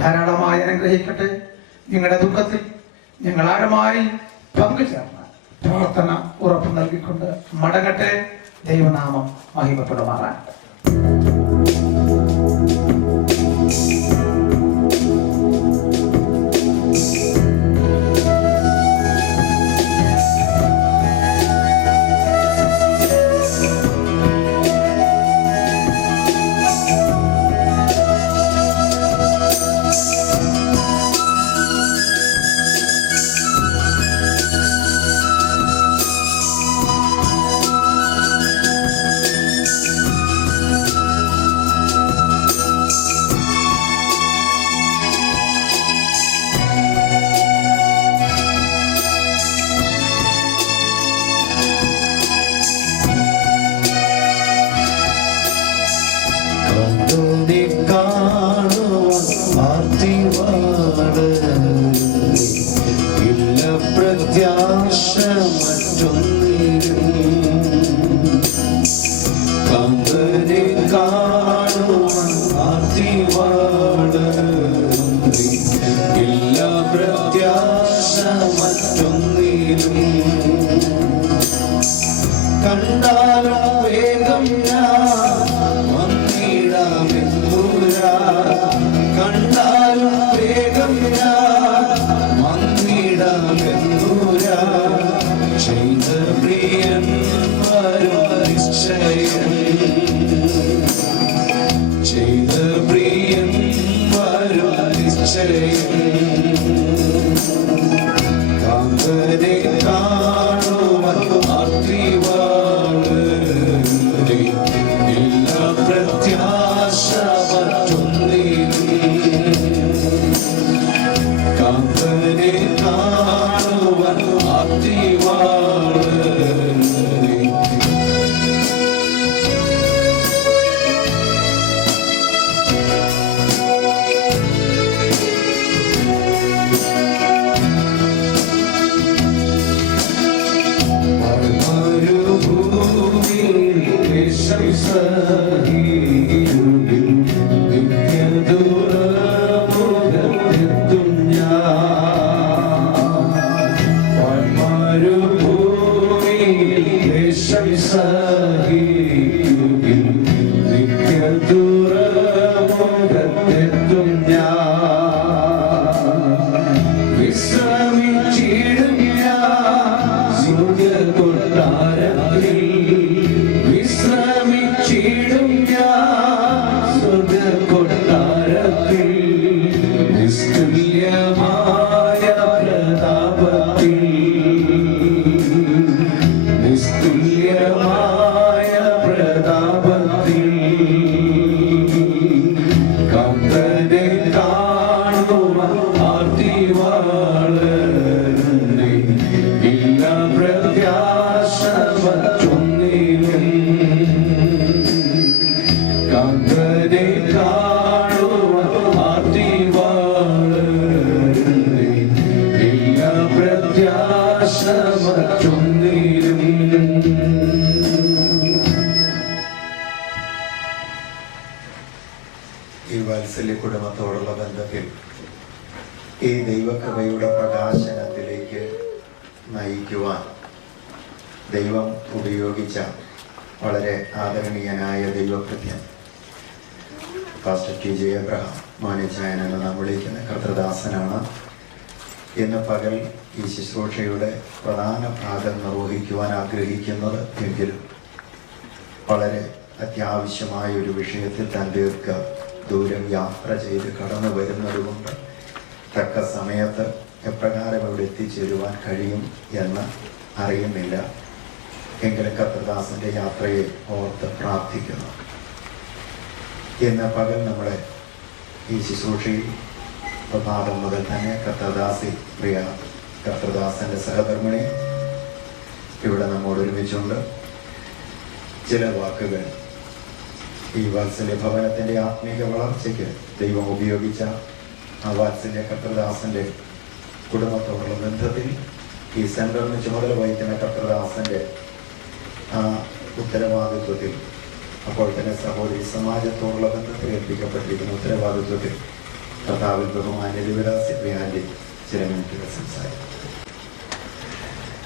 ധാരാളമായി അനുഗ്രഹിക്കട്ടെ. നിങ്ങളുടെ ദുഃഖത്തിൽ ഞങ്ങളാരമായി പങ്കുചേർന്ന് പ്രാർത്ഥന ഉറപ്പ് നൽകിക്കൊണ്ട് മടങ്ങട്ടെ. ദൈവനാമം മഹിമപ്പെടുമാറാകട്ടെ. ഈ വാത്സല്യ കുടുംബത്തോടുള്ള ബന്ധത്തിൽ ഈ ദൈവകൃപയുടെ പ്രകാശനത്തിലേക്ക് നയിക്കുവാൻ ദൈവം ഉപയോഗിച്ച വളരെ ആദരണീയനായ ദൈവകൃത്യൻ പാസ്റ്റർ ടി ജെ എബ്രഹാം മാനിച്ചായൻ എന്ന് നാം വിളിക്കുന്ന കർത്തൃദാസനാണ്. ഇന്ന് പകൽ ഈ ശുശ്രൂഷയുടെ പ്രധാന ഭാഗം നിർവഹിക്കുവാൻ ആഗ്രഹിക്കുന്നത് എങ്കിലും വളരെ അത്യാവശ്യമായ ഒരു വിഷയത്തിൽ തൻ്റെ ദൂരം യാത്ര ചെയ്ത് കടന്നു വരുന്നത് കൊണ്ട് തക്ക സമയത്ത് എപ്രകാരം ഇവിടെ എത്തിച്ചേരുവാൻ കഴിയും എന്ന് അറിയുന്നില്ല. എങ്കിലും കർത്തൃദാസന്റെ യാത്രയെ ഓർത്ത് പ്രാർത്ഥിക്കുന്നു. ഇന്ന് പകൽ നമ്മളെ ഈ ശുശ്രൂഷയിൽ പ്രഭാതം മുതൽ തന്നെ കർത്തൃദാസി പ്രിയ കർത്തൃദാസന്റെ സഹധർമ്മിണി ഇവിടെ നമ്മോട് ഒരുമിച്ചുണ്ട്. ചില വാക്കുകൾ ഈ വാത്സല്യ ഭവനത്തിന്റെ ആത്മീക വളർച്ചയ്ക്ക് ദൈവം ഉപയോഗിച്ച ആ വാത്സല്യ കർത്തൃദാസന്റെ കുടുംബത്തോടുള്ള ബന്ധത്തിൽ ഈ സെന്ററിന് ചുമതല വഹിക്കുന്ന കർത്തൃദാസന്റെ ആ ഉത്തരവാദിത്വത്തിൽ, അപ്പോൾ തന്നെ സഹോദരി സമാജത്തോടുള്ള ബന്ധത്തിൽ ഏൽപ്പിക്കപ്പെട്ടിരിക്കുന്ന ഉത്തരവാദിത്വത്തിൽ കർത്താവിൽ ബഹുമാന്യ ലിബിറാസിപ്രിയാൻ്റെ ചില മിനിറ്റുകൾ സംസാരിക്കും.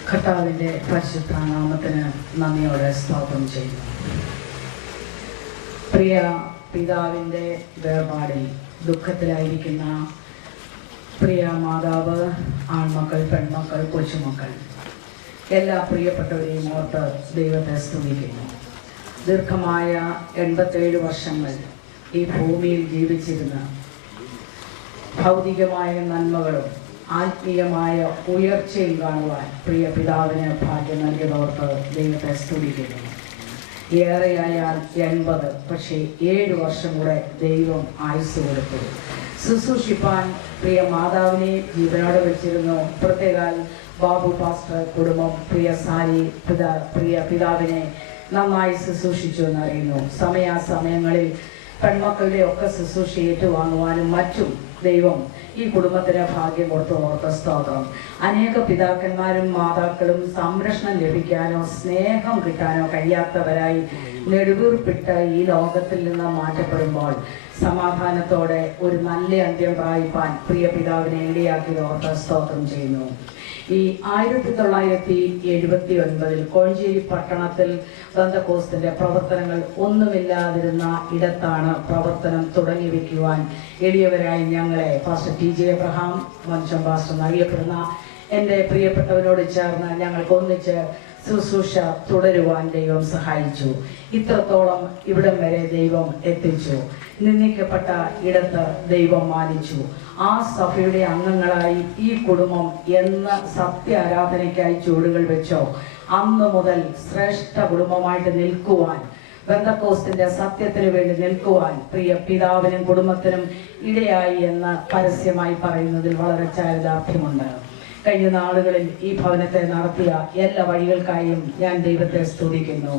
കർത്താവിൻ്റെ പരിശുദ്ധ നാമത്തിന് നന്ദിയോടെ സ്തോത്രം ചെയ്യുന്നു. പ്രിയ പിതാവിൻ്റെ വേർപാടിൽ ദുഃഖത്തിലായിരിക്കുന്ന പ്രിയ മാതാവ്, ആൺമക്കൾ, പെൺമക്കൾ, കൊച്ചുമക്കൾ, എല്ലാ പ്രിയപ്പെട്ടവരെയും ഓർത്ത് ദൈവത്തെ സ്തുതിക്കുന്നു. ദീർഘമായ 87 വർഷങ്ങൾ ഈ ഭൂമിയിൽ ജീവിച്ചിരുന്ന ഭൗതികമായ നന്മകളും ആത്മീയമായ ഉയർച്ചയും കാണുവാൻ പ്രിയ പിതാവിന് ഭാഗ്യം നൽകിയതോർത്ത് ദൈവത്തെ സ്തുതിക്കുന്നു. ഏറെയായാൽ 80, പക്ഷേ 7 വർഷം കൂടെ ദൈവം ആയുസ് കൊടുത്തു. ശുശ്രൂഷിപ്പാൻ പ്രിയ മാതാവിനെ ജീവനോടെ വെച്ചിരുന്നു. പ്രത്യേകാൽ ബാബു പാസ്റ്റർ കുടുംബം പ്രിയ സാരി പ്രിയ പിതാവിനെ നന്നായി ശുശ്രൂഷിച്ചു എന്നറിയുന്നു. സമയാസമയങ്ങളിൽ പെൺമക്കളുടെ ഒക്കെ ശുശ്രൂഷ ഏറ്റുവാങ്ങുവാനും മറ്റും ദൈവം ഈ കുടുംബത്തിന് ഭാഗ്യം കൊടുത്തു ഓർത്ത സ്തോത്രം. അനേക പിതാക്കന്മാരും മാതാക്കളും സംരക്ഷണം ലഭിക്കാനോ സ്നേഹം കിട്ടാനോ കഴിയാത്തവരായി നെടുവീർപ്പിട്ട് ഈ ലോകത്തിൽ നിന്ന് മാറ്റപ്പെടുമ്പോൾ സമാധാനത്തോടെ ഒരു നല്ല അന്ത്യം പ്രാപിപ്പാൻ പ്രിയ പിതാവിനെ ഇടയാക്കി ഓർത്ത സ്തോത്രം ചെയ്യുന്നു. ഈ 1979 കോഴഞ്ചേരി പട്ടണത്തിൽ പെന്തക്കോസ്തിന്റെ പ്രവർത്തനങ്ങൾ ഒന്നുമില്ലാതിരുന്ന ഇടത്താണ് പ്രവർത്തനം തുടങ്ങി വെക്കുവാൻ എളിയവരായി ഞങ്ങളെ പാസ്റ്റർ TJ എബ്രഹാം, വഞ്ചം പാസ്റ്റർ എന്നറിയപ്പെടുന്ന എൻ്റെ പ്രിയപ്പെട്ടവരോട് ചേർന്ന് ഞങ്ങൾക്ക് ഒന്നിച്ച് ശുശ്രൂഷ തുടരുവാൻ ദൈവം സഹായിച്ചു. ഇത്രത്തോളം ഇവിടം വരെ ദൈവം എത്തിച്ചു. നിന്ദിക്കപ്പെട്ട ഇടത്ത് ദൈവം മാനിച്ചു. ആ സഭയുടെ അംഗങ്ങളായി ഈ കുടുംബം എന്ന് സത്യ ആരാധനയ്ക്കായി ചുവടുകൾ വെച്ചോ അന്ന് മുതൽ ശ്രേഷ്ഠ കുടുംബമായിട്ട് നിൽക്കുവാൻ, പെന്തക്കോസ്തിന്റെ സത്യത്തിന് വേണ്ടി നിൽക്കുവാൻ പ്രിയ പിതാവിനും കുടുംബത്തിനും ഇടയായി എന്ന് പരസ്യമായി പറയുന്നതിൽ വളരെ ചാരിതാർത്ഥ്യമുണ്ട്. കഴിഞ്ഞ നാളുകളിൽ ഈ ഭവനത്തെ നടത്തിയ എല്ലാ വഴികൾക്കായും ഞാൻ ദൈവത്തെ സ്തുതിക്കുന്നു.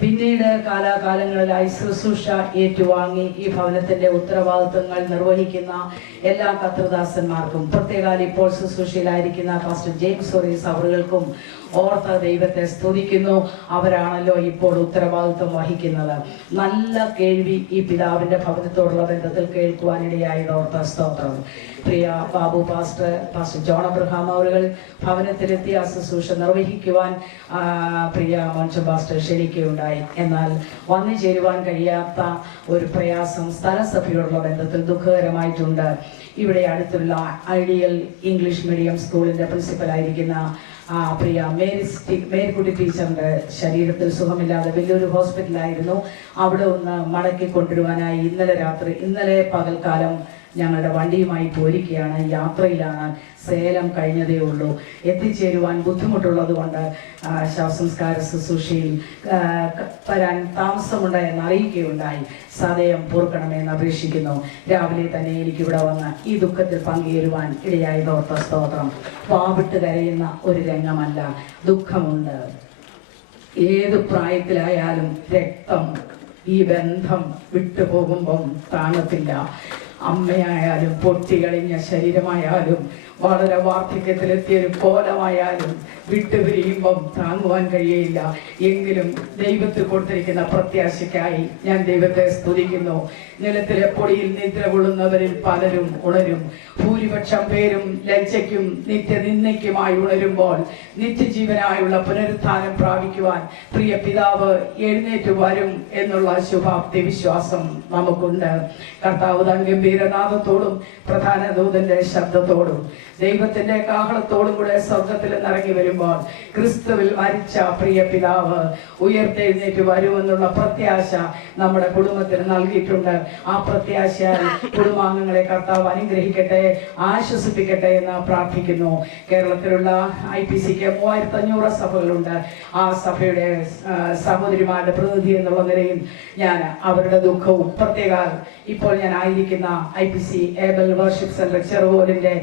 പിന്നീട് കാലാകാലങ്ങളിലായി ശുശ്രൂഷ ഏറ്റുവാങ്ങി ഈ ഭവനത്തിന്റെ ഉത്തരവാദിത്വങ്ങൾ നിർവഹിക്കുന്ന എല്ലാ കർത്തൃദാസന്മാർക്കും, പ്രത്യേകം ഇപ്പോൾ ശുശ്രൂഷയിലായിരിക്കുന്ന പാസ്റ്റർ ജെയിംസ് ഒറീസ് അവറുകൾക്കും ഓർത്ത ദൈവത്തെ സ്തുതിക്കുന്നു. അവരാണല്ലോ ഇപ്പോൾ ഉത്തരവാദിത്വം വഹിക്കുന്നത്. നല്ല കേൾവി ഈ പിതാവിന്റെ ഭവനത്തോടുള്ള ബന്ധത്തിൽ കേൾക്കുവാനിടയായി ഓർത്ത സ്തോത്രം. പ്രിയ Babu pastor, pastor John Abraham അവറുകൾ ഭവനത്തിലെത്തി ആ ശുശ്രൂഷ നിർവഹിക്കുവാൻ പ്രിയ മഞ്ചം പാസ്റ്റർ ക്ഷണിക്കുകയുണ്ടായി. എന്നാൽ വന്നു ചേരുവാൻ കഴിയാത്ത ഒരു പ്രയാസം സ്ഥലസഭയോടുള്ള ബന്ധത്തിൽ ദുഃഖകരമായിട്ടുണ്ട്. ഇവിടെ അടുത്തുള്ള ഐഡിയൽ ഇംഗ്ലീഷ് മീഡിയം സ്കൂളിന്റെ പ്രിൻസിപ്പലായിരിക്കുന്ന പ്രിയ മേരിക്കുട്ടി ടീച്ചറിന്റെ ശരീരത്തിൽ സുഖമില്ലാതെ വലിയൊരു ഹോസ്പിറ്റലായിരുന്നു. അവിടെ ഒന്ന് മടക്കി കൊണ്ടുവരുവാനായി ഇന്നലെ പകൽക്കാലം ഞങ്ങളുടെ വണ്ടിയുമായി പോരിക്കുകയാണ്. യാത്രയിലാണ്. സേലം കഴിഞ്ഞതേ ഉള്ളൂ. എത്തിച്ചേരുവാൻ ബുദ്ധിമുട്ടുള്ളത് കൊണ്ട് ശവസംസ്കാര ശുശ്രൂഷയിൽ വരാൻ താമസമുണ്ടായെന്ന് അറിയിക്കുകയുണ്ടായി. സദയം പൂർക്കണമെന്ന് അപേക്ഷിക്കുന്നു. രാവിലെ തന്നെ എനിക്കിവിടെ വന്ന് ഈ ദുഃഖത്തിൽ പങ്കുചേരുവാൻ ഇടയായതോർത്ത സ്തോത്രം. പാവിട്ട് കരയുന്ന ഒരു രംഗമല്ല, ദുഃഖമുണ്ട്. ഏത് പ്രായത്തിലായാലും രക്തം, ഈ ബന്ധം വിട്ടുപോകുമ്പം താങ്ങത്തില്ല. അമ്മയായാലും പൊട്ടികളിഞ്ഞ ശരീരമായാലും വളരെ വാർദ്ധക്യത്തിലെത്തിയൊരു കോലമായാലും വിട്ടുപിരിയുമ്പം താങ്ങുവാൻ കഴിയില്ല. എങ്കിലും ദൈവത്തിൽ കൊടുത്തിരിക്കുന്ന പ്രത്യാശയ്ക്കായി ഞാൻ ദൈവത്തെ സ്തുതിക്കുന്നു. നിലത്തിലെ പൊടിയിൽ നിദ്ര കൊള്ളുന്നവരിൽ പലരും ഉണരും. ഭൂരിപക്ഷം പേരും ലജ്ജയ്ക്കും നിത്യനിന്ദയ്ക്കുമായി ഉണരുമ്പോൾ നിത്യജീവനായുള്ള പുനരുത്ഥാനം പ്രാപിക്കുവാൻ പ്രിയ പിതാവ് എഴുന്നേറ്റ് വരും എന്നുള്ള ശുഭാപ്തി വിശ്വാസം നമുക്കുണ്ട്. കർത്താവ് തൻ ഗംഭീരനാദത്തോടും പ്രധാന ദൂതന്റെ ശബ്ദത്തോടും ദൈവത്തിന്റെ കാഹളത്തോടും കൂടെ സ്വർഗത്തിൽ നിറങ്ങി വരുമ്പോൾ ക്രിസ്തുവിൽ മരിച്ച പ്രിയ പിതാവ് ഉയർത്തെഴുന്നേറ്റ് വരുമെന്നുള്ള പ്രത്യാശ നമ്മുടെ കുടുംബത്തിന് നൽകിയിട്ടുണ്ട്. ആ പ്രത്യാശയാൽ കുടുംബാംഗങ്ങളെ കർത്താവ് അനുഗ്രഹിക്കട്ടെ, ആശ്വസിപ്പിക്കട്ടെ എന്ന് പ്രാർത്ഥിക്കുന്നു. കേരളത്തിലുള്ള IPCക്ക് 3500 സഭകളുണ്ട്. ആ സഭയുടെ സഹോദരിമാരുടെ പ്രതിനിധി എന്നുള്ള നിലയിൽ ഞാൻ അവരുടെ ദുഃഖവും പ്രത്യേകം ഇപ്പോൾ ഞാൻ ആയിരിക്കുന്ന IPC ഏബൽ വർഷിപ്പ് സെന്റർ ചെറുകോലിന്റെ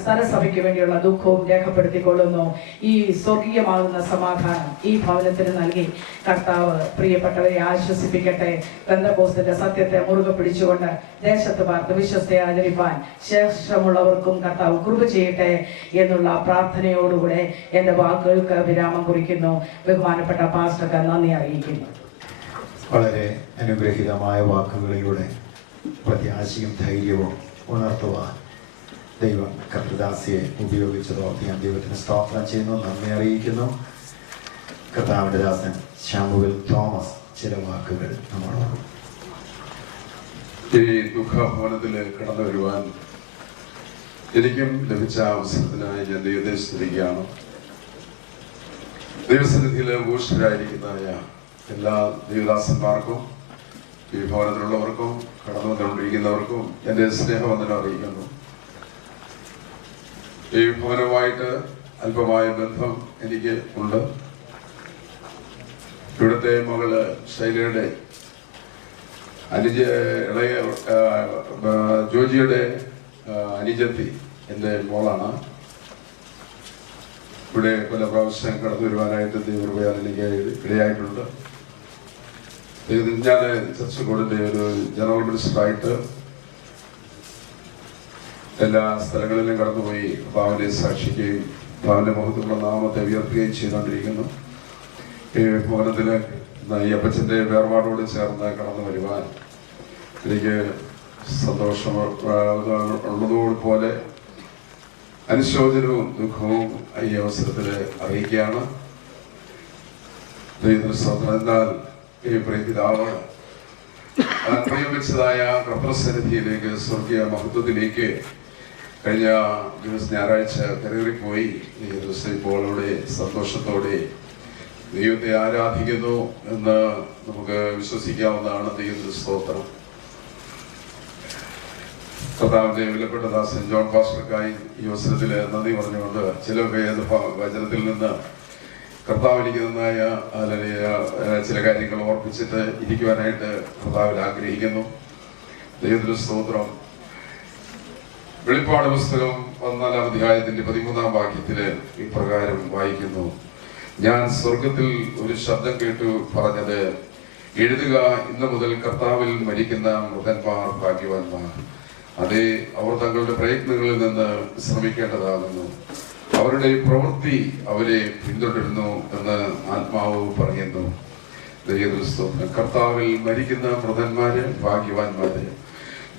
സ്ഥലസഭയ്ക്ക് വേണ്ടിയുള്ള ദുഃഖവും രേഖപ്പെടുത്തിക്കൊള്ളുന്നു. ഈ സ്വർഗീയമാകുന്ന സമാധാനം ഈ ഭവനത്തിന് നൽകി കർത്താവ് പ്രിയപ്പെട്ടവരെ ആശ്വസിപ്പിക്കട്ടെ. പെന്തക്കോസ്തിന്റെ സത്യത്തെ മുറുകെ പിടിച്ചുകൊണ്ട് ദേശത്ത് പാർത്ത് വിശ്വസ്തയെ ആചരിപ്പാൻ ശേഷമുള്ളവർക്കും കർത്താവ് കൃപ ചെയ്യട്ടെ എന്നുള്ള പ്രാർത്ഥനയോടുകൂടെ എൻ്റെ വാക്കുകൾക്ക് വിരാമം കുറിക്കുന്നു. ബഹുമാനപ്പെട്ട പാസ്റ്റർക്ക് നന്ദി അറിയിക്കുന്നു. വളരെ അനുഗ്രഹീതമായ വാക്കുകളിലൂടെ പ്രത്യാശയും ധൈര്യവും ഉണർത്തുവാൻ ദൈവം കർത്തൃദാസിയെ ഉപയോഗിച്ചതോർത്ത് ഞാൻ ദൈവത്തിന് സ്തോത്രം ചെയ്യുന്നു, നന്ദി അറിയിക്കുന്നു. കർത്താവിൻ്റെ ദാസൻ ശാമുവേൽ തോമസ് ചില വാക്കുകൾ നമ്മളോട്. ഈ ദുഃഖഭവനത്തിൽ കടന്നു വരുവാൻ എനിക്കും ലഭിച്ച അവസരത്തിനായി ഞാൻ ദൈവത്തെ സ്തുതിക്കുകയാണ്. ദൈവസന്നിധിയിൽ ഭൂഷരായിരിക്കുന്നതായ എല്ലാ ദൈവദാസന്മാർക്കും ഈ ഭവനത്തിലുള്ളവർക്കും കടന്നു വന്നുകൊണ്ടിരിക്കുന്നവർക്കും എൻ്റെ സ്നേഹവന്ദനം അറിയിക്കുന്നു. ഈ ഭവനവുമായിട്ട് അല്പമായ ബന്ധം എനിക്ക് ഉണ്ട്. ഇവിടുത്തെ മകള് ശൈലയുടെ ഇളയ ജോജിയുടെ അനുജത്തി എൻ്റെ മോളാണ്. ഇവിടെ പല പ്രാവശ്യം കടന്നു വരുവാനായിട്ട് ദൈവകൃപയാൽ എനിക്ക് ഇടയായിട്ടുണ്ട്. ഞാൻ ചർച്ചക്കോടിൻ്റെ ഒരു ജനറൽ മിനിസ്റ്ററായിട്ട് എല്ലാ സ്ഥലങ്ങളിലും കടന്നുപോയി ഭാവനെ സാക്ഷിക്കുകയും ഭാവന്റെ മുഖത്തുള്ള നാമത്തെ ഉയർത്തുകയും ചെയ്തുകൊണ്ടിരിക്കുന്നു. ഈ ഭവനത്തില് ഈ അപ്പച്ചൻ്റെ വേർപാടോട് ചേർന്ന് കടന്നു വരുവാൻ എനിക്ക് സന്തോഷം ഉള്ളതുപോലെ അനുശോചനവും ദുഃഖവും ഈ അവസരത്തിൽ അറിയിക്കുകയാണ്. എന്നാൽ ഈ പ്രിയപിതാവ് നിയമിച്ചതായ കർത്തൃസന്നിധിയിലേക്ക് സ്വർഗീയ മഹത്വത്തിലേക്ക് കഴിഞ്ഞ ദിവസം ഞായറാഴ്ച കയറിപ്പോയി. ഈ ദിവസം ഇപ്പോൾ അവിടെ സന്തോഷത്തോടെ ദൈവത്തെ ആരാധിക്കുന്നു എന്ന് നമുക്ക് വിശ്വസിക്കാവുന്നതാണ്. ദൈവത്തിന്റെ സ്തോത്രം. കർത്താവിന്റെ വിലപ്പെട്ട ദാസൻ ജോൺ പാസ്റ്റർക്കായി ഈ അവസരത്തിൽ നന്ദി പറഞ്ഞുകൊണ്ട് ചില വചനത്തിൽ നിന്ന് കർത്താവ് എനിക്ക് നന്നായ ചില കാര്യങ്ങൾ ഓർപ്പിച്ചിട്ട് ഇരിക്കുവാനായിട്ട് കർത്താവിൽ ആഗ്രഹിക്കുന്നു. ദൈവത്തിന്റെ സ്തോത്രം. വെളിപ്പാട് പുസ്തകം 14-ാം അധ്യായത്തിന്റെ 13-ാം വാക്യത്തില് ഇപ്രകാരം വായിക്കുന്നു: ഞാൻ സ്വർഗത്തിൽ ഒരു ശബ്ദം കേട്ടു പറഞ്ഞത്, എഴുതുക, ഇന്നു മുതൽ കർത്താവിൽ മരിക്കുന്ന മൃതന്മാർ ഭാഗ്യവാന്മാർ. അതേ, അവർ തങ്ങളുടെ പ്രയത്നങ്ങളിൽ നിന്ന് ശ്രമിക്കേണ്ടതാകുന്നു. അവരുടെ പ്രവൃത്തി അവരെ പിന്തുടരുന്നു എന്ന് ആത്മാവ് പറയുന്നു. ദൈവസ്തോത്രം. കർത്താവിൽ മരിക്കുന്ന മൃതന്മാര് ഭാഗ്യവാന്മാര്.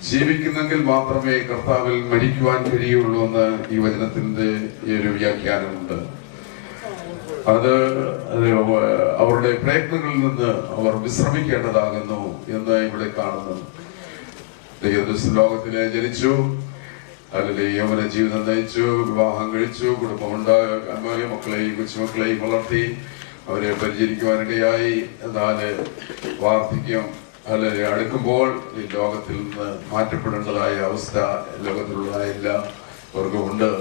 ജീവിക്കുന്നെങ്കിൽ മാത്രമേ കർത്താവിൽ മരിക്കുവാൻ കഴിയുള്ളൂ എന്ന് ഈ വചനത്തിന്റെ ഈ ഒരു വ്യാഖ്യാനമുണ്ട്. അത് അവരുടെ പ്രയത്നങ്ങളിൽ നിന്ന് അവർ വിശ്രമിക്കേണ്ടതാകുന്നു എന്ന് ഇവിടെ കാണുന്നു. ലോകത്തിലെ ജനിച്ചു, അല്ലെങ്കിൽ യൗവന ജീവിതം നയിച്ചു, വിവാഹം കഴിച്ചു, കുടുംബമുണ്ടായ മക്കളെയും കൊച്ചുമക്കളെയും വളർത്തി അവരെ പരിചരിക്കുവാനിടയായി. എന്നാൽ വാർദ്ധക്യം അല്ലെങ്കിൽ അടുക്കുമ്പോൾ ഈ ലോകത്തിൽ നിന്ന് മാറ്റപ്പെടേണ്ടതായ അവസ്ഥ ലോകത്തിലുള്ള എല്ലാവർക്കും ഉണ്ട്.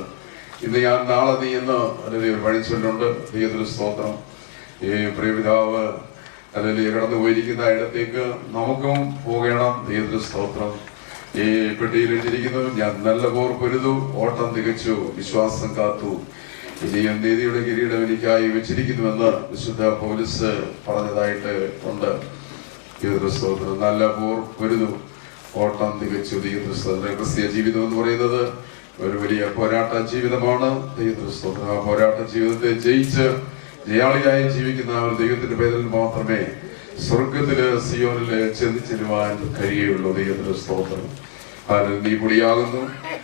ഇന്ന് ഞാൻ നാളെ നീ എന്ന് അല്ലെങ്കിൽ ഒരു പഴിച്ചൊല്ലുണ്ട്. ദൈവത്തിന് സ്തോത്രം. ഈ പ്രിയപിതാവ് അല്ലെങ്കിൽ കടന്നു പോയിരിക്കുന്ന ഇടത്തേക്ക് നമുക്കും പോകണം. ദൈവത്തിന് സ്തോത്രം. ഈ പെട്ടിയിൽ എഴുതിയിരിക്കുന്നു, ഞാൻ നല്ല പോർ പൊരുതു, ഓട്ടം തികച്ചു, വിശ്വാസം കാത്തു, ഇനിയും നീതിയുടെ കിരീടം എനിക്കായി വെച്ചിരിക്കുന്നുവെന്ന് വിശുദ്ധ പൗലോസ് പറഞ്ഞതായിട്ട് ഉണ്ട്. ദൈവത്തിന് സ്തോത്രം. നല്ല പോർ പൊരുതു, ഓട്ടം തികച്ചു. ദൈവത്തിന് സ്തോത്രം. ക്രിസ്തീയ ജീവിതം എന്ന് പറയുന്നത് ഒരു വലിയ പോരാട്ട ജീവിതമാണ്. ദൈവത്തിന് സ്തോത്രം. ആ പോരാട്ട ജീവിതത്തെ ജയിച്ച് ജയാളിയായി ജീവിക്കുന്ന ഒരു ദൈവത്തിന്റെ പേരിൽ മാത്രമേ സ്വർഗത്തില് സിയോനില് ചെല്ലുവാൻ കഴിയുള്ളൂ. ദൈവത്തിന്റെ സ്തോത്രം. നീ പൊടിയാകുന്നു,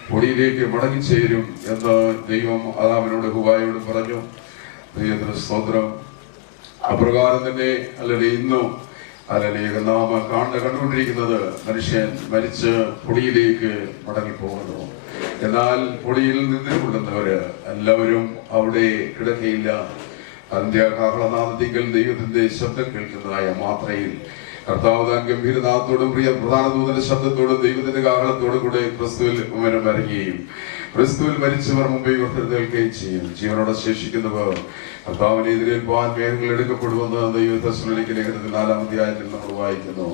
പൊടിയിലേക്ക് മടങ്ങിച്ചേരും എന്ന് ദൈവം ആദാമിനോട് ഹുവായോട് പറഞ്ഞു. ദൈവത്തിന്റെ സ്തോത്രം. അപ്രകാരം തന്നെ അല്ലെങ്കിൽ ഇന്നും അല്ലെങ്കിൽ നാം കണ്ടുകൊണ്ടിരിക്കുന്നത് മനുഷ്യൻ മരിച്ച് പൊടിയിലേക്ക് മടങ്ങിപ്പോകുന്നു. എന്നാൽ പൊടിയിൽ നിന്നുകൊള്ളുന്നവര് എല്ലാവരും അവിടെ കിടക്കയില്ല. അന്ത്യകാഹളനാദത്തിങ്കൽ ദൈവത്തിന്റെ ശബ്ദം കേൾക്കുന്നതായ മാത്രയിൽ കർത്താവ് താൻ ഗംഭീരനാഥത്തോടും പ്രിയ പ്രധാന ദൂതന്റെ ശബ്ദത്തോടും ദൈവത്തിന്റെ കാഹളത്തോടും കൂടെ ക്രിസ്തുവിൽ വരികയും ക്രിസ്തുവിൽ മരിച്ചവർ മുമ്പേ ഉയർത്തെഴുന്നേൽക്കുകയും ചെയ്യും. ജീവനോടെ ശേഷിക്കുന്നവർ കർത്താവിനെ എതിരേൽപ്പാൻ മേഘങ്ങൾ എടുക്കപ്പെടുമെന്ന് ദൈവ തെസ്സലോനിക്ക ലേഖനത്തിൽ 4-ാം അധ്യായത്തിൽ നമ്മൾ വായിക്കുന്നു.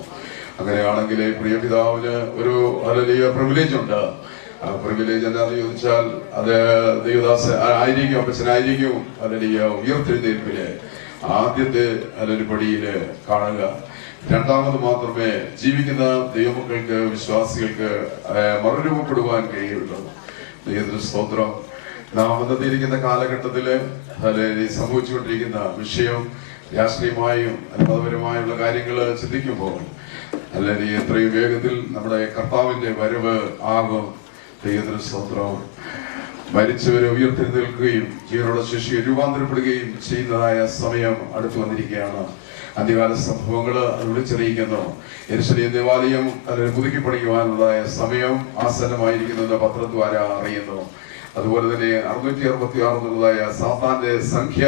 അങ്ങനെയാണെങ്കിൽ പ്രിയ പിതാവിന് ഒരു വലിയ പ്രിവിലേജ് ഉണ്ട്. ആ പ്രിവിലേജ് എന്താണെന്ന് ചോദിച്ചാൽ അത് ദൈവദാസ ആയിരിക്കും, അപ്പച്ചനായിരിക്കും അല്ലെങ്കിൽ ഉയർത്തെഴുന്നേൽപ്പില് ആദ്യത്തെ അല്ലെങ്കിൽ പടിയില് കാണുക. രണ്ടാമത് മാത്രമേ ജീവിക്കുന്ന ദൈവമക്കൾക്ക് വിശ്വാസികൾക്ക് മറുരൂപപ്പെടുവാൻ കഴിയുള്ളൂ. ദൈവത്തിന് സ്തോത്രം. നാം വന്നെത്തിയിരിക്കുന്ന കാലഘട്ടത്തില് സംഭവിച്ചുകൊണ്ടിരിക്കുന്ന വിഷയം രാഷ്ട്രീയമായും മതപരമായുള്ള കാര്യങ്ങൾ ചിന്തിക്കുമ്പോൾ അല്ലെങ്കിൽ എത്രയും വേഗത്തിൽ നമ്മുടെ കർത്താവിന്റെ വരവ് ആകും. ദൈവത്തിന് സ്തോത്രം. മരിച്ചവരെ ഉയർത്തെഴുന്നേൽക്കുകയും ജീവനുള്ള ശേഷിയെ രൂപാന്തരപ്പെടുകയും ചെയ്യുന്നതായ സമയം അടുത്തു വന്നിരിക്കുകയാണ്. അന്ത്യകാല സംഭവങ്ങൾ അത് വിളിച്ചറിയിക്കുന്നു. യെരൂശലേം ദേവാലയം അതിന് പുതുക്കി പണിയുവാനുള്ളതായ സമയം ആസന്നമായിരിക്കുന്നെന്ന് പത്രദ്വാര അറിയുന്നു. അതുപോലെ തന്നെ 666 എന്നുള്ളതായ സാത്താന്റെ സംഖ്യ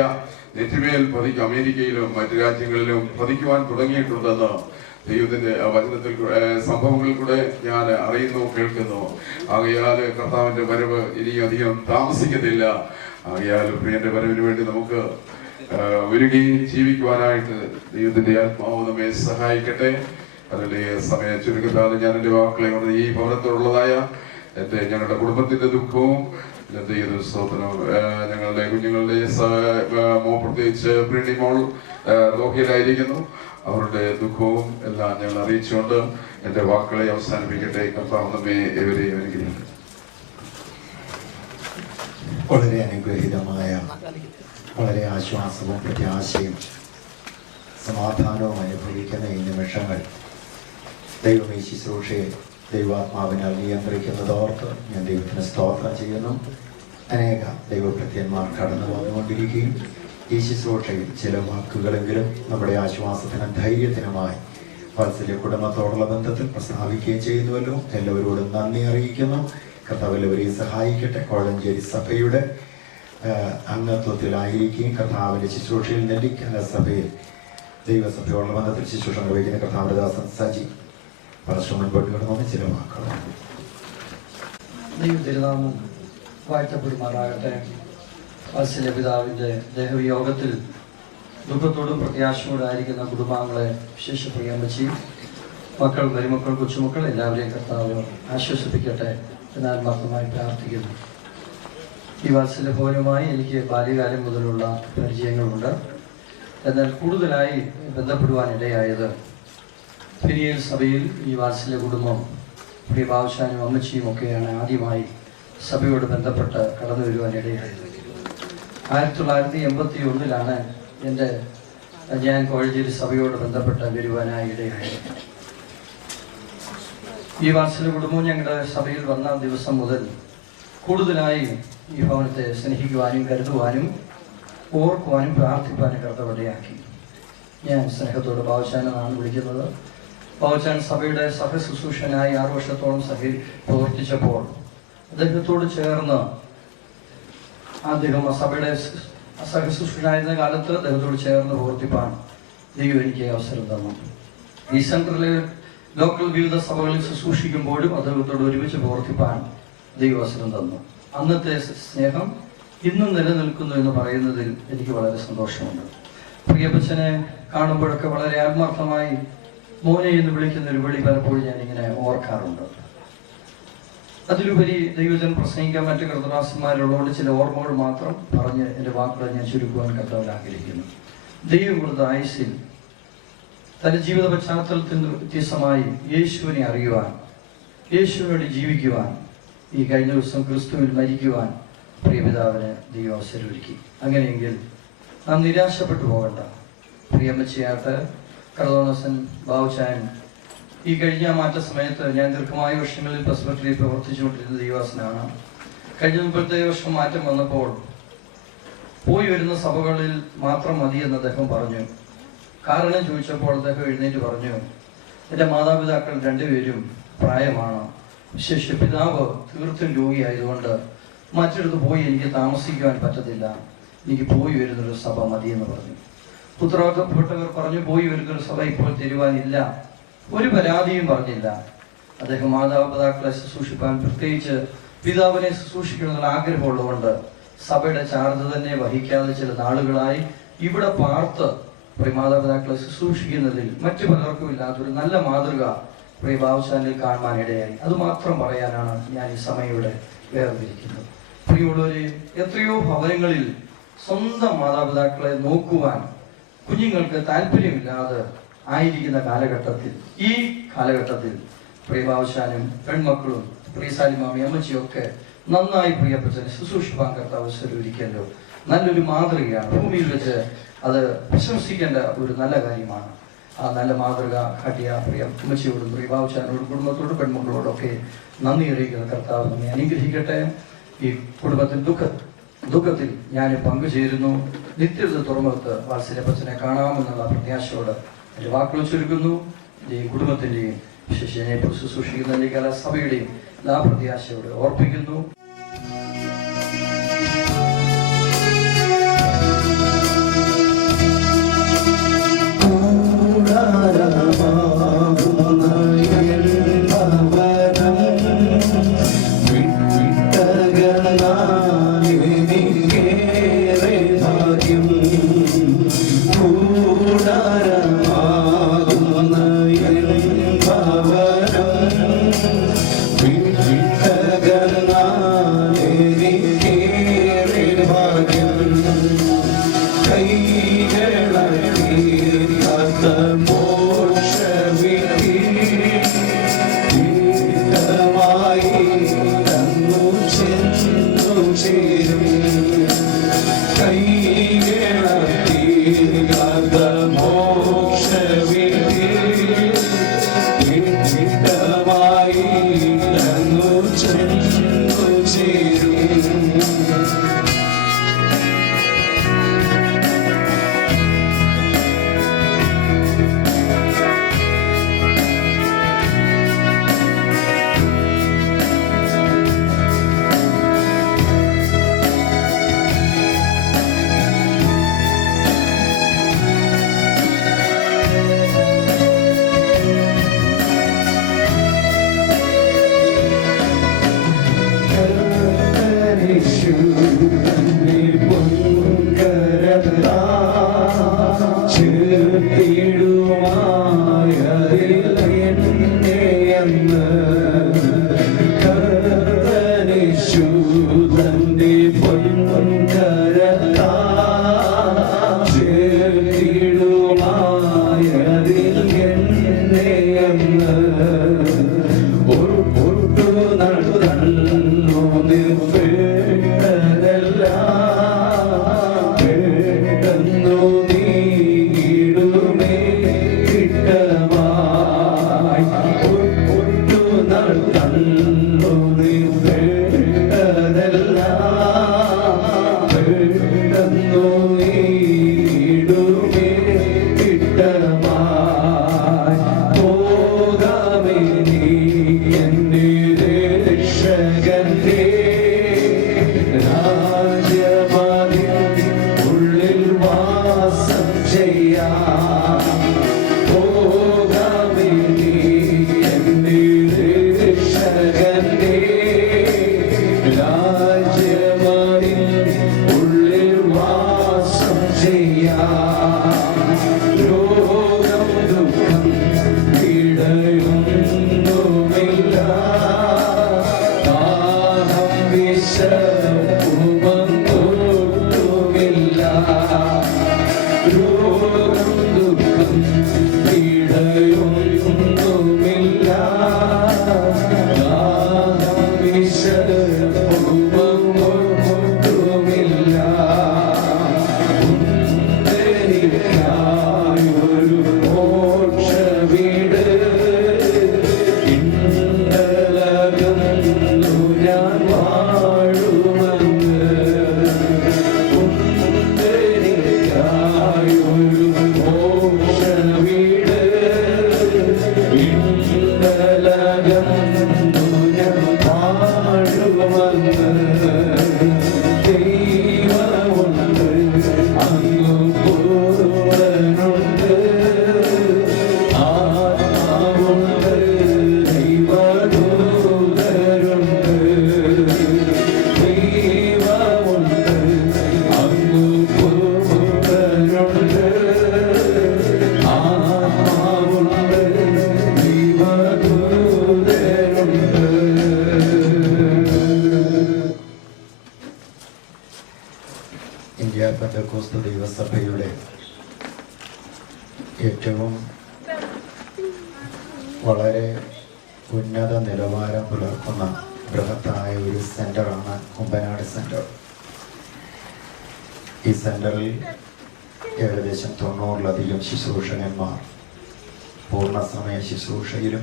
നെറ്റിമേൽ അമേരിക്കയിലും മറ്റു രാജ്യങ്ങളിലും പതിക്കുവാൻ തുടങ്ങിയിട്ടുണ്ടെന്ന് ദൈവത്തിന്റെ വചനത്തിൽ സംഭവങ്ങളിൽ കൂടെ ഞാൻ അറിയുന്നു, കേൾക്കുന്നു. ആകയാൽ കർത്താവിന്റെ വരവ് ഇനി അധികം താമസിക്കത്തില്ല. ആകയാൽ പ്രിയന്റെ വരവിന് വേണ്ടി നമുക്ക് ഒരുങ്ങി ജീവിക്കുവാനായിട്ട് ദൈവത്തിന്റെ ആത്മാവ് നമ്മെ സഹായിക്കട്ടെ. അതിലെ സമയ ചുരുക്കത്താതെ ഞാൻ എൻ്റെ വാക്കുകളെ കൊണ്ട് ഈ ഭവനത്തോടുള്ളതായ ഞങ്ങളുടെ കുടുംബത്തിന്റെ ദുഃഖവും ഞങ്ങളുടെ കുഞ്ഞുങ്ങളുടെ പ്രത്യേകിച്ച് പ്രീണിമോൾ ദോഹയിലായിരിക്കുന്നു, അവരുടെ ദുഃഖവും എല്ലാം ഞങ്ങൾ അറിയിച്ചുകൊണ്ട് എൻ്റെ വാക്കുകളെ അവസാനിപ്പിക്കട്ടെ. കർത്താവ് നമ്മെ എവരെയും അനുഗ്രഹിക്കും. വളരെ അനുഗ്രഹീതമായ, വളരെ ആശ്വാസവും പ്രത്യാശയും സമാധാനവും അനുഭവിക്കുന്ന ഈ നിമിഷങ്ങൾ ദൈവമേ ശുശ്രൂഷയെ ദൈവാത്മാവിനാൽ നിയന്ത്രിക്കുന്നതോർത്ത് ഞാൻ ദൈവത്തിന് സ്തോത്രം ചെയ്യുന്നു. അനേക ദൈവഭൃത്യന്മാർ കടന്നു വന്നുകൊണ്ടിരിക്കുകയും ഈ ശുശ്രൂഷയിൽ ചില വാക്കുകളെങ്കിലും നമ്മുടെ ആശ്വാസത്തിനും ധൈര്യത്തിനുമായി വാത്സല്യ കുടുംബത്തോടുള്ള ബന്ധത്തിൽ പ്രസ്താവിക്കുകയും ചെയ്യുന്നുവല്ലോ. എല്ലാവരോടും നന്ദി അറിയിക്കുന്നു. കർത്താവ് എല്ലാവരെയും സഹായിക്കട്ടെ. കോഴഞ്ചേരി സഭയുടെ അംഗത്വത്തിലായിരിക്കുകയും കർത്താവിൻ്റെ ശുശ്രൂഷയിൽ നെല്ലിക്കല സഭയിൽ ദൈവസഭയോടുള്ള ബന്ധത്തിൽ ശുശ്രൂഷ നിർവഹിക്കുന്ന കർത്താവിന്റെ ദാസൻ സജി പരസ്പരം മുൻപോട്ട് കിടന്നു ചില വാക്കുകൾ. ദൈവതിരുനാമം വാഴ്ത്തപ്പെടുമാറാകട്ടെ. വാത്സല്യ പിതാവിൻ്റെ ദേഹവിയോഗത്തിൽ ദുഃഖത്തോടും പ്രത്യാശയോടും ആയിരിക്കുന്ന കുടുംബാംഗങ്ങളെ വിശേഷപ്രിയമ്മച്ചി, മക്കൾ, മരുമക്കൾ, കൊച്ചുമക്കൾ എല്ലാവരെയും കർത്താവ് ആശ്വസിപ്പിക്കട്ടെ എന്ന് ആത്മാർത്ഥമായി പ്രാർത്ഥിക്കുന്നു. ഈ വാത്സല്യ ഭവനുമായി എനിക്ക് ബാല്യകാലം മുതലുള്ള പരിചയങ്ങളുണ്ട്. എന്നാൽ കൂടുതലായി ബന്ധപ്പെടുവാനിടയായത് പെരിയൽ സഭയിൽ ഈ വാത്സല്യ കുടുംബം പ്രിയ ബാബുശാനും അമ്മച്ചിയും ഒക്കെയാണ് ആദ്യമായി സഭയോട് ബന്ധപ്പെട്ട് കടന്നു വരുവാനിടയായത്. 1981 ഞാൻ കോഴഞ്ചേരി സഭയോട് ബന്ധപ്പെട്ട് വരുവാനായി ഇടയായത്. ഈ വാത്സല്യ കുടുംബം ഞങ്ങളുടെ സഭയിൽ വന്ന ദിവസം മുതൽ കൂടുതലായി ഈ ഭവനത്തെ സ്നേഹിക്കുവാനും കരുതുവാനും ഓർക്കുവാനും പ്രാർത്ഥിപ്പാനും കർത്തവടയാക്കി. ഞാൻ സ്നേഹത്തോട് ബാബുശാനെന്നാണ് വിളിക്കുന്നത്. ബാബുശാൻ സഭയുടെ സഹശുശ്രൂഷനായി 6 വർഷത്തോളം സഭയിൽ പ്രവർത്തിച്ചപ്പോൾ അദ്ദേഹത്തോട് ചേർന്ന് അദ്ദേഹം സഭയുടെ സഹശുശ്രൂഷനായിരുന്ന കാലത്ത് അദ്ദേഹത്തോട് ചേർന്ന് പ്രവർത്തിപ്പാൻ ദൈവം എനിക്ക് അവസരം തന്നു. ഈ സെൻട്രലിലെ ലോക്കൽ വിവിധ സഭകളിൽ ശുശ്രൂഷിക്കുമ്പോഴും അദ്ദേഹത്തോട് ഒരുമിച്ച് പ്രവർത്തിപ്പാൻ ദൈവം അവസരം തന്നു. അന്നത്തെ സ്നേഹം ഇന്നും നിലനിൽക്കുന്നു എന്ന് പറയുന്നതിൽ എനിക്ക് വളരെ സന്തോഷമുണ്ട്. പ്രിയപ്പച്ചനെ കാണുമ്പോഴൊക്കെ വളരെ ആത്മാർത്ഥമായി മോനെ എന്ന് വിളിക്കുന്ന ഒരു വിളി പലപ്പോഴും ഞാനിങ്ങനെ ഓർക്കാറുണ്ട്. അതിലുപരി ദൈവജനം പ്രസംഗിക്കാൻ മറ്റു കർത്തദാസന്മാരുള്ളതുകൊണ്ട് ചില ഓർമ്മകൾ മാത്രം പറഞ്ഞ് എൻ്റെ വാക്കുകൾ ഞാൻ ചുരുക്കുവാൻ കർത്താവിൽ ആഗ്രഹിക്കുന്നു. ദൈവം കൊടുത്ത ആയുസ്സിൽ തൻ്റെ ജീവിത പശ്ചാത്തലത്തിൽ വ്യത്യസ്തമായി യേശുവിനെ അറിയുവാൻ, യേശുവിനോട് ജീവിക്കുവാൻ, ഈ കഴിഞ്ഞ ദിവസം ക്രിസ്തുവിൽ മരിക്കുവാൻ പ്രിയപിതാവിന് ദൈവം അവസരമൊരുക്കി. അങ്ങനെയെങ്കിൽ നാം നിരാശപ്പെട്ടു പോകണ്ട. പ്രിയമ്മച്ചിയായിട്ട് കർദോനസൻ ബാബുചാൻ ഈ കഴിഞ്ഞ മാറ്റ സമയത്ത് ഞാൻ ദീർഘമായ വർഷങ്ങളിൽ പ്രസ്ബറ്ററിയിൽ പ്രവർത്തിച്ചുകൊണ്ടിരുന്ന ദൈവാസനാണ്. കഴിഞ്ഞ 30 വർഷം മാറ്റം വന്നപ്പോൾ പോയി വരുന്ന സഭകളിൽ മാത്രം മതി എന്ന് അദ്ദേഹം പറഞ്ഞു. കാരണം ചോദിച്ചപ്പോൾ അദ്ദേഹം എഴുന്നേറ്റ് പറഞ്ഞു, എൻ്റെ മാതാപിതാക്കൾ 2 പേരും പ്രായമാണ്, വിശേഷ പിതാവ് തീർത്തും രോഗിയായതുകൊണ്ട് മറ്റൊരിടത്ത് പോയി എനിക്ക് താമസിക്കുവാൻ പറ്റത്തില്ല, എനിക്ക് പോയി വരുന്നൊരു സഭ മതിയെന്ന് പറഞ്ഞു. ഉത്തരവാദിത്തപ്പെട്ടവർ പറഞ്ഞു, പോയി വരുന്നൊരു സഭ ഇപ്പോൾ തരുവാനില്ല. ഒരു പരാതിയും പറഞ്ഞില്ല. അദ്ദേഹം മാതാപിതാക്കളെ ശുശ്രൂഷിപ്പാൻ, പ്രത്യേകിച്ച് പിതാവിനെ ശുശ്രൂഷിക്കണമെന്നുള്ള ആഗ്രഹമുള്ളതുകൊണ്ട് സഭയുടെ ചാർജ് തന്നെ വഹിക്കാതെ ചില നാളുകളായി ഇവിടെ പാർത്ത് മാതാപിതാക്കളെ ശുശ്രൂഷിക്കുന്നതിൽ മറ്റു പലർക്കും ഇല്ലാത്തൊരു നല്ല മാതൃക പ്രിയ ബാബുശാനിൽ കാണുവാനിടയായി. അതുമാത്രം പറയാനാണ് ഞാൻ ഈ സമയം ഇവിടെ വേർതിരിക്കുന്നത്. പ്രിയമുള്ളവരെ, എത്രയോ ഭവനങ്ങളിൽ സ്വന്തം മാതാപിതാക്കളെ നോക്കുവാൻ കുഞ്ഞുങ്ങൾക്ക് താല്പര്യമില്ലാതെ ആയിരിക്കുന്ന കാലഘട്ടത്തിൽ, ഈ കാലഘട്ടത്തിൽ പ്രിയ ബാബുശാനും പെൺമക്കളും പ്രിയ സാലിമാമി അമ്മച്ചിയൊക്കെ നന്നായി പ്രിയപ്പെട്ടതിന് ശുശ്രൂഷിപ്പാൻ കർത്താവ് സ്വരൂപിക്കല്ലോ. നല്ലൊരു മാതൃകയാണ്. ഭൂമിയിൽ വെച്ച് അത് പ്രശംസിക്കേണ്ട ഒരു നല്ല കാര്യമാണ്. ആ നല്ല മാതൃക കാട്ടിയ പ്രിയ ഉമ്മച്ചിയോടും പ്രിയ ബാബുച്ചാനോടും കുടുംബത്തോടും പെൺമക്കളോടൊക്കെ നന്ദി അറിയിക്കുന്ന കർത്താവ് നമ്മെ അനുഗ്രഹിക്കട്ടെ. ഈ കുടുംബത്തിൽ ദുഃഖത്തിൽ ഞാൻ പങ്കുചേരുന്നു. നിത്യത തുറമുഖത്ത് വാത്സല്യപ്പച്ചനെ കാണാമെന്നുള്ള പ്രത്യാശയോട് എൻ്റെ വാക്കുകൾ ചുരുക്കുന്നു. ഈ കുടുംബത്തിൻ്റെയും ശിഷ്യനെ ശുശ്രൂഷിക്കുന്ന കല സഭയുടെയും എല്ലാ പ്രത്യാശയോട് ഓർപ്പിക്കുന്നു. പെന്തക്കോസ്ത് ദൈവസഭയുടെ ഏറ്റവും വളരെ ഉന്നത നിലവാരം പുലർത്തുന്ന ബൃഹത്തായ ഒരു സെൻ്ററാണ് കുമ്പനാട് സെൻ്റർ. ഈ സെൻ്ററിൽ ഏകദേശം 90-ലധികം ശുശ്രൂഷകന്മാർ പൂർണ്ണസമയ ശുശ്രൂഷയിലും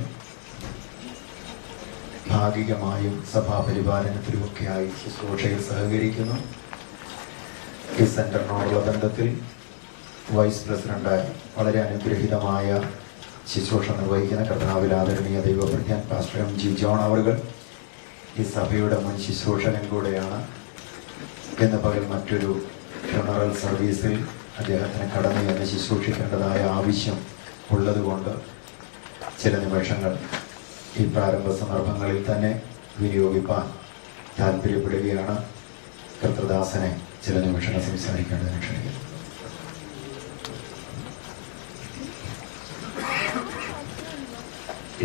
ഭാഗികമായും സഭാപരിപാലനത്തിലുമൊക്കെയായി ശുശ്രൂഷയിൽ സഹകരിക്കുന്നു. ഈ സെന്ററിനോടുള്ള ബന്ധത്തിൽ വൈസ് പ്രസിഡന്റായി വളരെ അനുഗ്രഹീതമായ ശുശ്രൂഷ നിർവഹിക്കുന്ന കർത്താവിൽ ആദരണീയ ദൈവപ്രജ്ഞൻ പാസ്റ്റർ MG ജോൺ അവറുകൾ ഈ സഭയുടെ മുൻ ശുശ്രൂഷകൻ കൂടെയാണ്. ഇന്ന് പകൽ മറ്റൊരു ഫ്യൂണറൽ സർവീസിൽ അദ്ദേഹത്തിന് കടന്നു ചെന്ന് ശുശ്രൂഷിക്കേണ്ടതായ ആവശ്യം ഉള്ളതുകൊണ്ട് ചില നിമിഷങ്ങൾ ഈ പ്രാരംഭ സന്ദർഭങ്ങളിൽ തന്നെ വിനിയോഗിപ്പാൻ താല്പര്യപ്പെടുകയാണ്. കർത്തൃദാസനെ ചില നിമിഷങ്ങൾ സംസാരിക്കേണ്ടതിന് ക്ഷണിക്കുന്നു.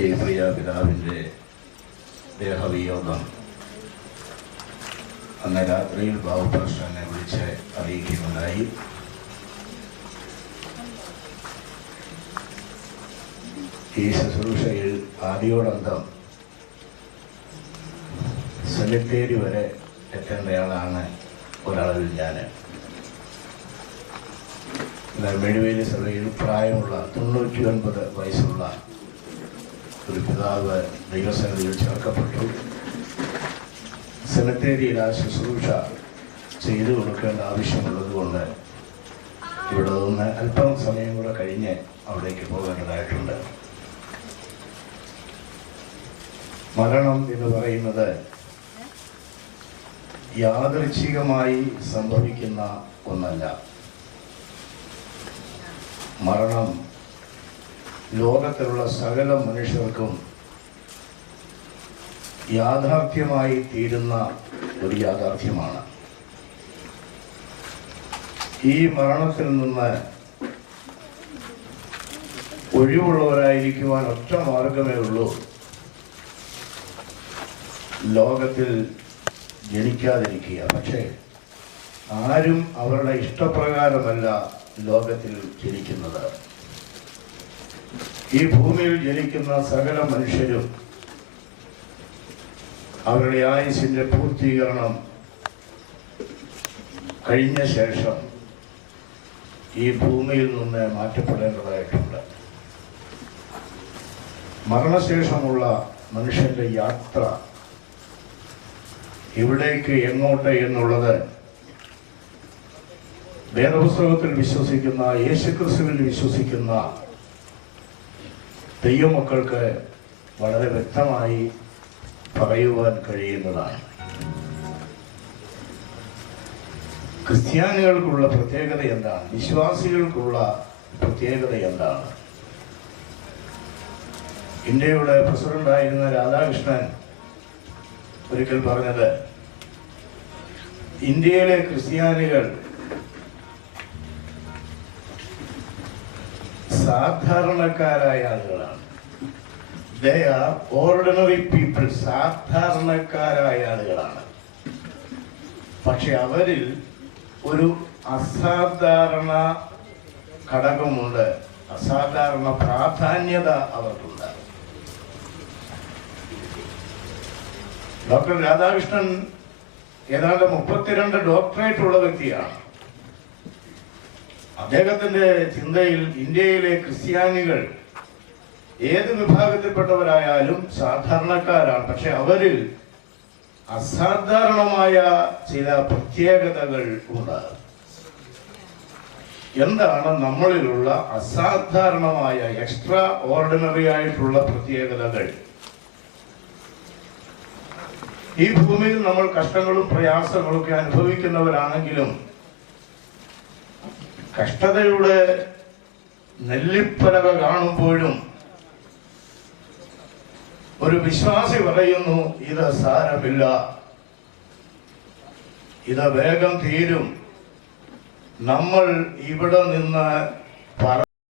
ഈ പ്രിയ പിതാവിൻ്റെ ദേഹവിയോഗം അന്ന് രാത്രിയിൽ ബാബുപ്രശ്നെ വിളിച്ച് അറിയിക്കുകയുണ്ടായി. ഈ ശുശ്രൂഷയിൽ ആദ്യോടന്തം സെമിത്തേരി വരെ എത്തേണ്ടയാളാണ് ഒരളവിൽ ഞാൻ. മെഴുവേലി സഭയിൽ പ്രായമുള്ള 99 വയസ്സുള്ള ഒരു പിതാവ് ദൈവസന്നിധിയിൽ ചേർക്കപ്പെട്ടു. സെമിത്തേരിയിൽ ആ ശുശ്രൂഷ ചെയ്തു കൊടുക്കേണ്ട ആവശ്യമുള്ളതുകൊണ്ട് ഇവിടെ നിന്ന് അല്പം സമയം കൂടെ കഴിഞ്ഞ് അവിടേക്ക് പോകേണ്ടതായിട്ടുണ്ട്. മരണം എന്ന് പറയുന്നത് യാദൃച്ഛികമായി സംഭവിക്കുന്ന ഒന്നല്ല. മരണം ലോകത്തിലുള്ള സകല മനുഷ്യർക്കും യാഥാർത്ഥ്യമായി തീരുന്ന ഒരു യാഥാർത്ഥ്യമാണ്. ഈ മരണത്തിൽ നിന്ന് ഒഴിവുള്ളവരായിരിക്കുവാൻ ഒറ്റ മാർഗമേ ഉള്ളൂ, ലോകത്തിൽ ജനിക്കാതിരിക്കുക. പക്ഷേ ആരും അവരുടെ ഇഷ്ടപ്രകാരമല്ല ലോകത്തിൽ ജനിക്കുന്നത്. ഈ ഭൂമിയിൽ ജനിക്കുന്ന സകല മനുഷ്യരും അവരുടെ ആയുസ്സിന്റെ പൂർത്തീകരണം കഴിഞ്ഞ ശേഷം ഈ ഭൂമിയിൽ നിന്ന് മാറ്റപ്പെടേണ്ടതായിട്ടുണ്ട്. മരണശേഷമുള്ള മനുഷ്യന്റെ യാത്ര എവിടേക്ക് എങ്ങോട്ട് എന്നുള്ളത് വേദപുസ്തകത്തിൽ വിശ്വസിക്കുന്ന, യേശുക്രിസ്തുവിൽ വിശ്വസിക്കുന്ന ദൈവമക്കൾക്ക് വളരെ വ്യക്തമായി പറയുവാൻ കഴിയുന്നതാണ്. ക്രിസ്ത്യാനികൾക്കുള്ള പ്രത്യേകത എന്താണ്? വിശ്വാസികൾക്കുള്ള പ്രത്യേകത എന്താണ്? ഇന്ത്യയുടെ പ്രസിഡന്റായിരുന്ന രാധാകൃഷ്ണൻ ഒരിക്കൽ പറഞ്ഞത്, ഇന്ത്യയിലെ ക്രിസ്ത്യാനികൾ സാധാരണക്കാരായ ആളുകളാണ്. They are ordinary people. സാധാരണക്കാരായ ആളുകളാണ്. പക്ഷെ അവരിൽ ഒരു അസാധാരണ ഘടകമുണ്ട്, അസാധാരണ പ്രാധാന്യത അവർക്കുണ്ട്. ഡോക്ടർ രാധാകൃഷ്ണൻ ഏതാണ്ട് 32 ഡോക്ടറേറ്റ് ഉള്ള വ്യക്തിയാണ്. അദ്ദേഹത്തിന്റെ ചിന്തയിൽ ഇന്ത്യയിലെ ക്രിസ്ത്യാനികൾ ഏത് വിഭാഗത്തിൽപ്പെട്ടവരായാലും സാധാരണക്കാരാണ്. പക്ഷെ അവരിൽ അസാധാരണമായ ചില പ്രത്യേകതകൾ ഉണ്ട്. എന്താണ് നമ്മളിലുള്ള അസാധാരണമായ എക്സ്ട്രാ ഓർഡിനറി ആയിട്ടുള്ള പ്രത്യേകതകൾ? ഈ ഭൂമിയിൽ നമ്മൾ കഷ്ടങ്ങളും പ്രയാസങ്ങളും ഒക്കെ അനുഭവിക്കുന്നവരാണെങ്കിലും കഷ്ടതയുടെ നെല്ലിപ്പലക കാണുമ്പോഴും ഒരു വിശ്വാസി പറയുന്നു, ഇത് സാരമില്ല, ഇത് വേഗം തീരും. നമ്മൾ ഇവിടെ നിന്ന്